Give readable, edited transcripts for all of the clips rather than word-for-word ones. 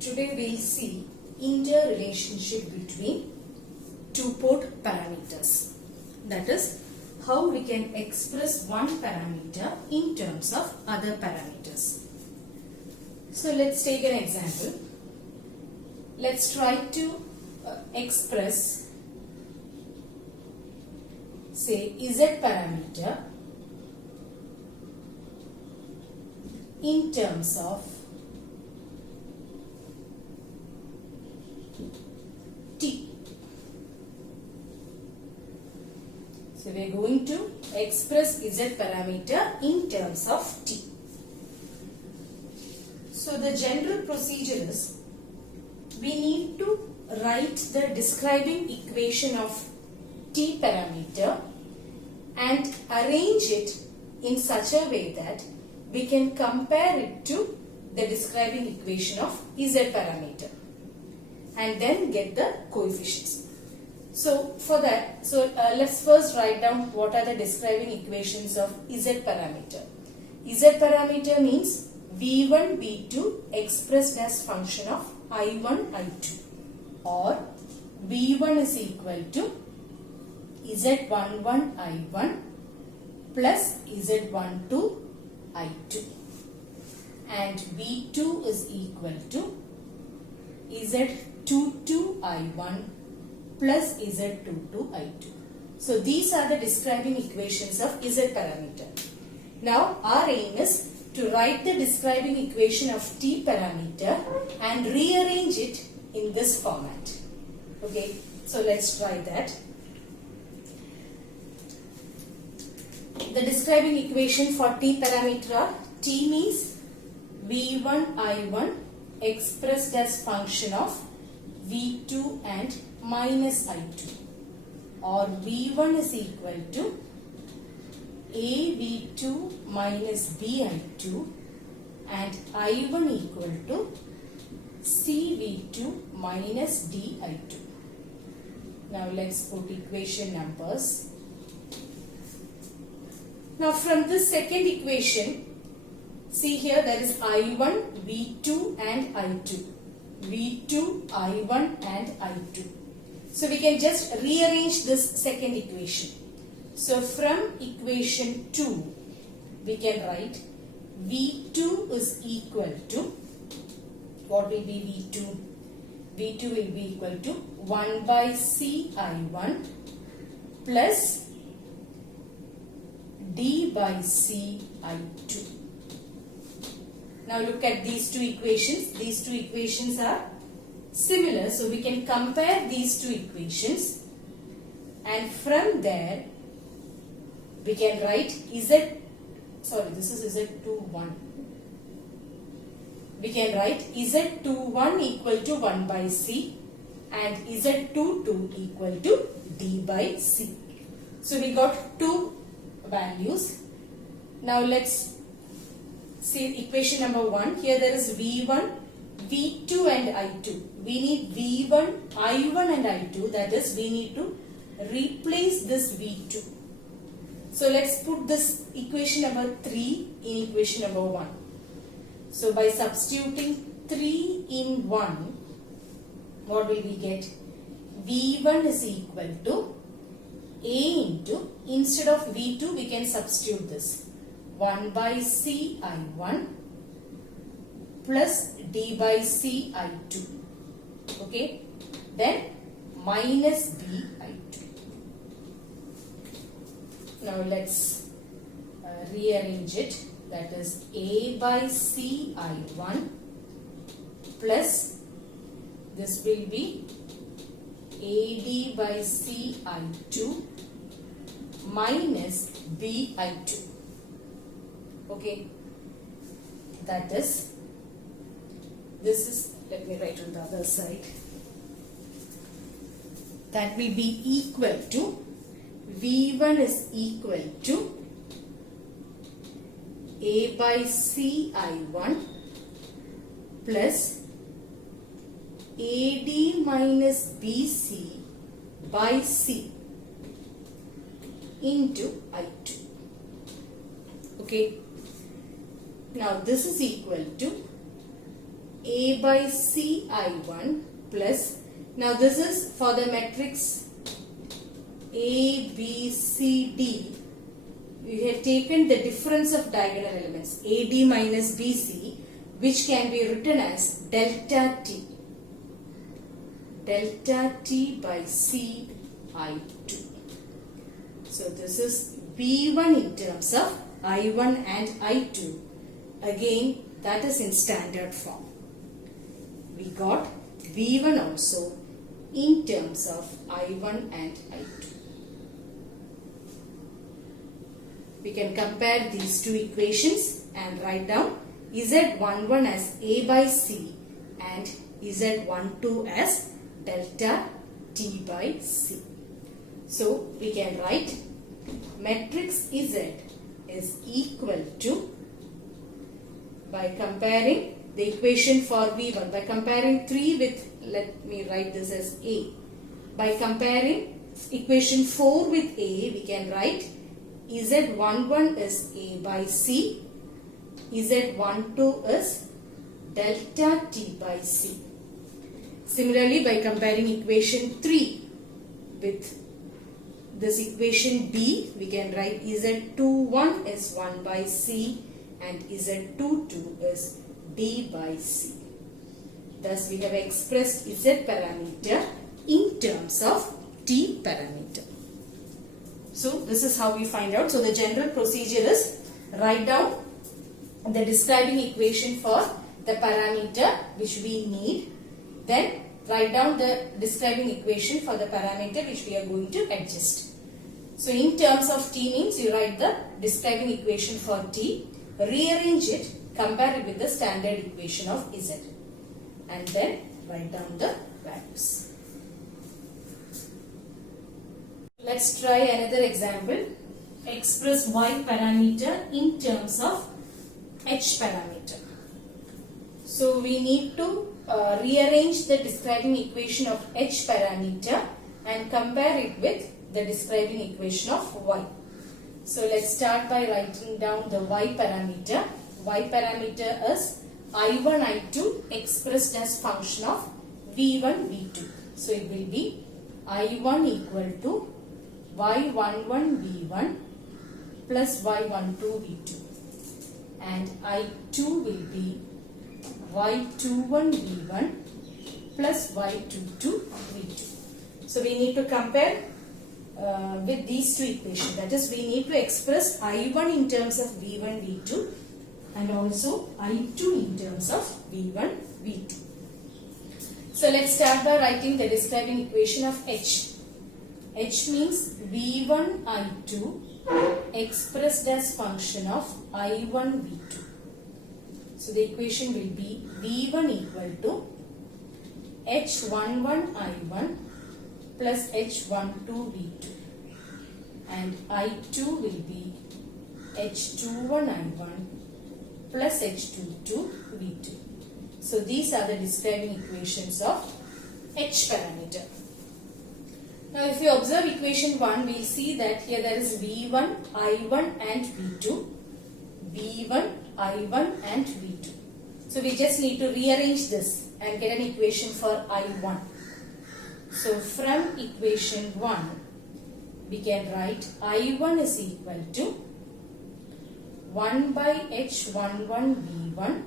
Today we'll see interrelationship between two-port parameters. That is, how we can express one parameter in terms of other parameters. So let's take an example. Let's try to express, say, Z parameter in terms of t. So we are going to express Z parameter in terms of t. So the general procedure is, we need to write the describing equation of t parameter and arrange it in such a way that we can compare it to the describing equation of Z parameter and then get the coefficients. So for that, let's first write down what are the describing equations of Z parameter. Z parameter means V1, V2 expressed as function of I1, I2, or V1 is equal to Z11, I1 plus Z12, I2, and V2 is equal to Z22, I1 plus Z22, I2. So these are the describing equations of Z parameter. Now our aim is to write the describing equation of t parameter and rearrange it in this format. Okay, so let's try that. The describing equation for t parameter are, t means V1, I1 expressed as function of V2 and minus I2, or V1 is equal to AV2 minus BI2 and I1 equal to CV2 minus DI2. Now let's put equation numbers. Now from this second equation, see here there is I1, V2 and I2. V2, I1 and I2. So we can just rearrange this second equation. So from equation 2, we can write V2 is equal to, what will be V2? V2 will be equal to 1 by C I1 plus D by C I2. Now look at these two equations. These two equations are similar, so we can compare these two equations, and from there we can write this is Z21. We can write Z21 equal to 1 by C and Z22 equal to D by C. So we got two values. Now let's see equation number 1. Here there is V1, V2 and I2. We need V1, I1 and I2. That is, we need to replace this V2. So let's put this equation number 3 in equation number 1. So by substituting 3 in 1, what will we get? V1 is equal to A into, instead of V2 we can substitute this, 1 by C I1 plus D by C I2. Okay, then minus B I2. Now let's rearrange it. That is A by C I1 plus, this will be AD by C I2 minus B I2. Okay, that is, this is, let me write on the other side, that will be equal to, V1 is equal to A by C I1 plus AD minus BC by C into I2. Okay. Now this is equal to A by C I1 plus, now this is for the matrix A, B, C, D. We have taken the difference of diagonal elements AD minus BC, which can be written as delta T. Delta T by C I2. So this is V1 in terms of I1 and I2. Again, that is in standard form. We got V1 also in terms of I1 and I2. We can compare these two equations and write down Z11 as A by C and Z12 as delta T by C. So we can write matrix Z is equal to, by comparing the equation for V1, by comparing 3 with, let me write this as A. By comparing equation 4 with A, we can write Z11 is A by C, Z12 is delta T by C. Similarly, by comparing equation 3 with this equation B, we can write Z21 is 1 by C and Z22 is D by C. Thus, we have expressed Z parameter in terms of T parameter. So, this is how we find out. So, the general procedure is write down the describing equation for the parameter which we need. Then, write down the describing equation for the parameter which we are going to adjust. So, in terms of T means you write the describing equation for T, rearrange it, compare it with the standard equation of Z, and then write down the values. Let's try another example. Express Y parameter in terms of H parameter. So we need to rearrange the describing equation of H parameter and compare it with the describing equation of Y. So let's start by writing down the Y parameter. Y parameter is I1, I2 expressed as function of V1, V2. So it will be I1 equal to Y11 V1 plus Y12 V2, and I2 will be Y21 V1 plus Y22 V2. So we need to compare with these two equations. That is, we need to express I1 in terms of V1, V2 and also I2 in terms of V1, V2. So let's start by writing the describing equation of H. H means V1 I2 expressed as function of I1 V2. So the equation will be V1 equal to H11 I1 plus H12 V2, and I2 will be H21 I1 plus H22 V2. So these are the describing equations of H parameter. Now if you observe equation 1, we will see that here there is V1, I1 and V2. V1, I1 and V2. So we just need to rearrange this and get an equation for I1. So from equation 1, we can write I1 is equal to 1 by H11 V1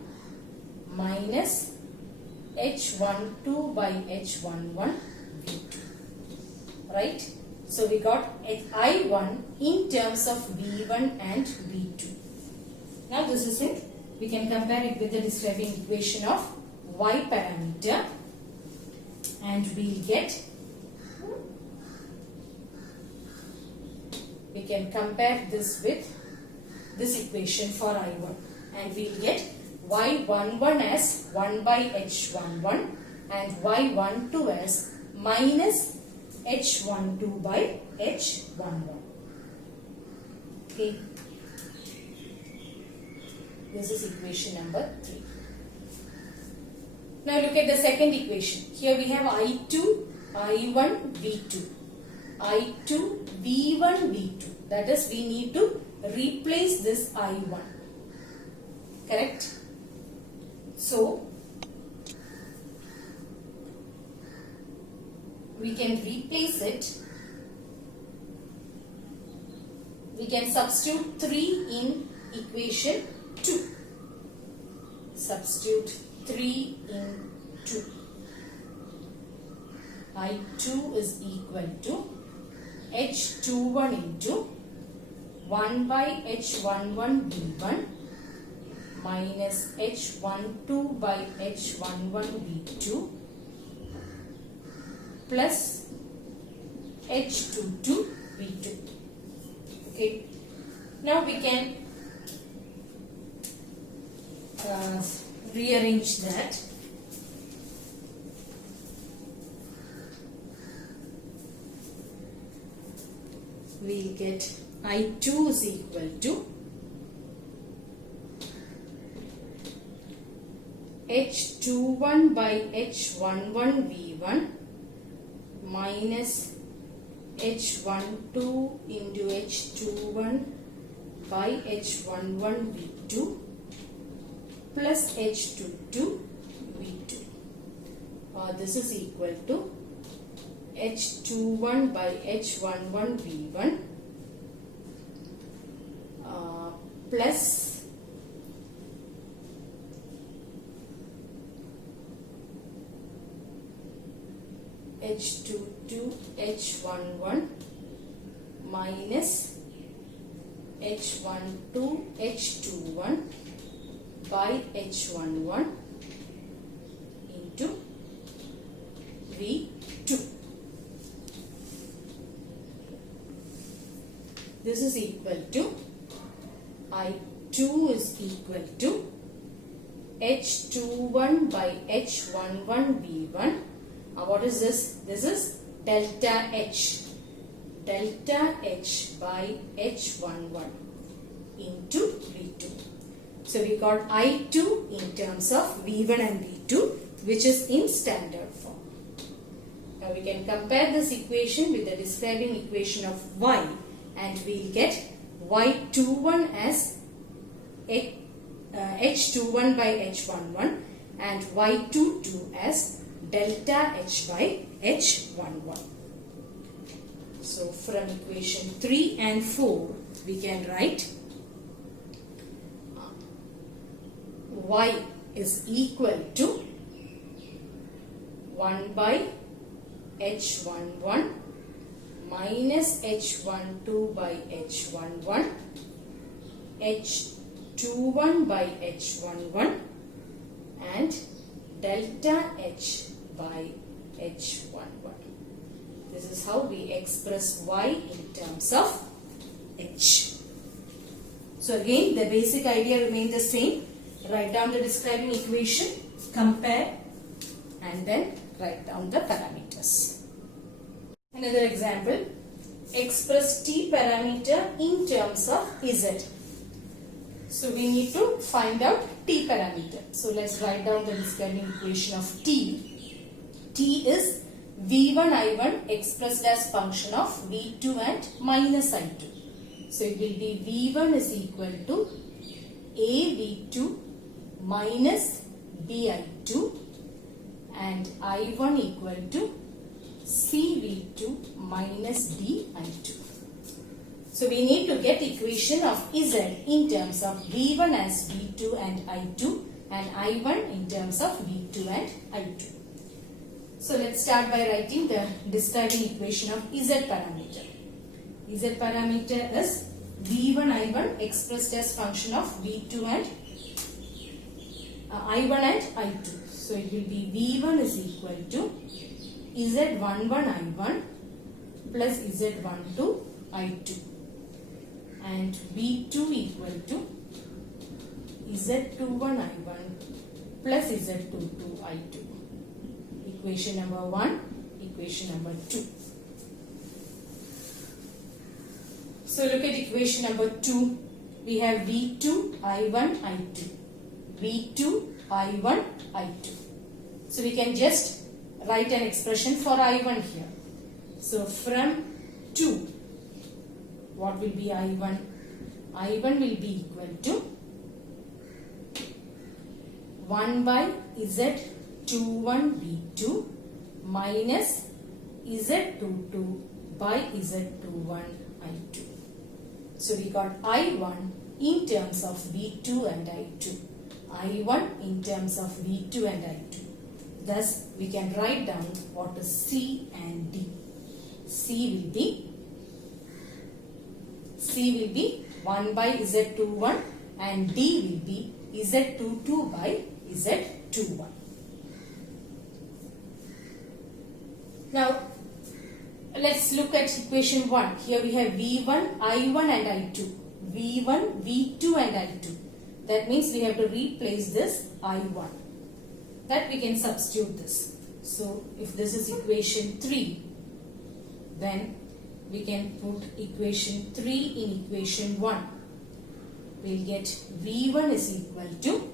minus H12 by H11 V2. Right? So we got I1 in terms of V1 and V2. Now this is it. We can compare it with the describing equation of Y parameter, and we can compare this with this equation for I1, and we'll get Y11 as 1 by H11 and Y12 as minus H12 by H11. Okay. This is equation number 3. Now look at the second equation. Here we have I2, I1, V2. I2, V1, V2. That is, we need to replace this I1. Correct? So, we can replace it. We can substitute 3 in equation 2. Substitute 3 in 2. I2 is equal to H21 into 1 by H11 V1 minus H12 by H11 V2 plus H22 V2. Okay. Now we can rearrange that. We'll get I2 is equal to H21 by H11 V1 minus H12 into H21 by H11 V2 plus H22 V2. This is equal to H21 by H11 V1 plus H22 H11 minus H12 H21 by H11 into V2. This is equal to I2 is equal to H21 by H11 V1. What is this? This is delta H. Delta H by H11 into V2. So we got I2 in terms of V1 and V2, which is in standard form. Now we can compare this equation with the describing equation of Y, and we'll get Y21 as H21 by H11 and Y22 as delta H by H11. So from equation 3 and 4 we can write Y is equal to 1 by H11 minus H12 by H11 H21 by H11 and delta H by H11. This is how we express Y in terms of H. So again the basic idea remains the same. Write down the describing equation, compare, and then write down the parameters. Another example, express T parameter in terms of Z. So we need to find out T parameter. So let's write down the describing equation of T. T is V1 I1 expressed as function of V2 and minus I2. So it will be V1 is equal to A V2 minus B I2 and I1 equal to C V2 minus D I2. So we need to get equation of Z in terms of V1 as V2 and I2 and I1 in terms of V2 and I2. So let's start by writing the describing equation of Z parameter. Z parameter is V1 I1 expressed as function of V2 and I1 and I2. So it will be V1 is equal to Z11 I1 plus Z12 I2 and V2 equal to Z21 I1 plus Z22 I2. Equation number 1, equation number 2. So look at equation number 2. We have V2 I1 I2. V2 I1 I2. So we can just write an expression for I1 here. So from 2, what will be I1? I1 will be equal to 1 by Z21 V2 minus Z22 by Z21 I2. So we got I1 in terms of V2 and I2. I1 in terms of V2 and I2. Thus, we can write down what is C and D. C will be 1 by Z21 and D will be Z22 by Z21. Now, let's look at equation 1. Here we have V1, I1 and I2. V1, V2 and I2. That means we have to replace this I1. That we can substitute this. So, if this is equation 3, then we can put equation 3 in equation 1. We'll get V1 is equal to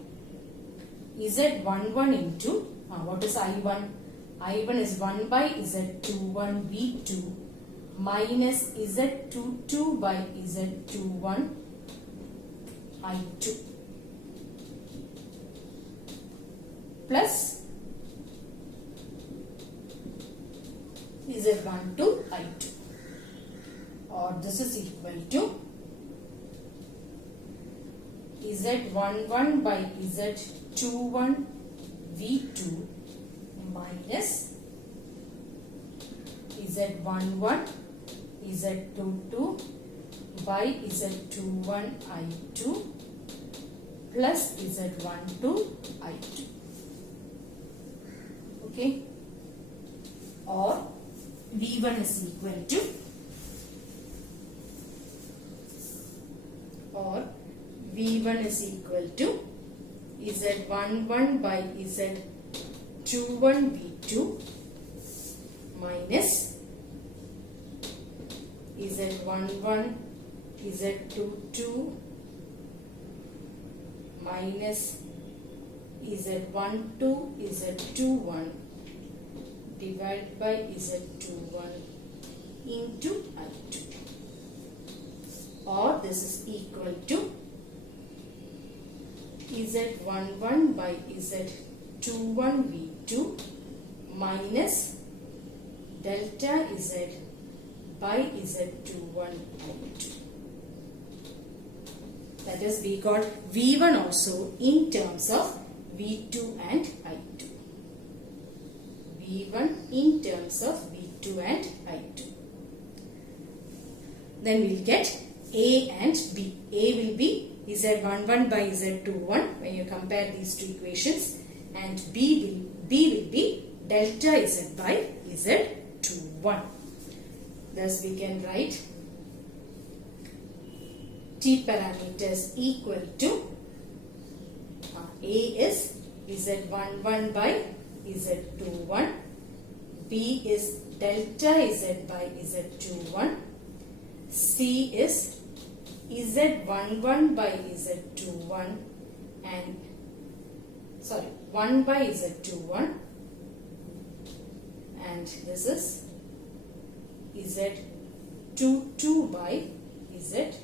Z11 into, what is I1? I1 is 1 by Z21 V2 minus Z22 by Z21 I2 plus Z12 I2, or this is equal to Z11 by Z21 V2 minus Z11 Z22 by Z21 I2 plus Z12 I2. Okay, or V1 is equal to, Z11 by Z21 V2 minus Z11 Z22 minus Z12 Z21 divided by Z21 into I2, or this is equal to Z11 by Z21 V2 minus delta Z by Z21 I2. That is, we got V1 also in terms of V2 and I2. V1 in terms of V2 and I2. Then we'll get A and B. A will be Z11 by Z21 when you compare these two equations, and B will be delta Z by Z21. Thus we can write T parameters equal to A is Z11 by Z21, B is delta Z by Z21, C is Z11 by Z21 and 1 by Z21, and this is Z22 by Z21.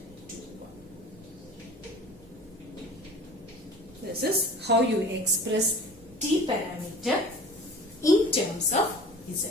This is how you express T parameter in terms of Z.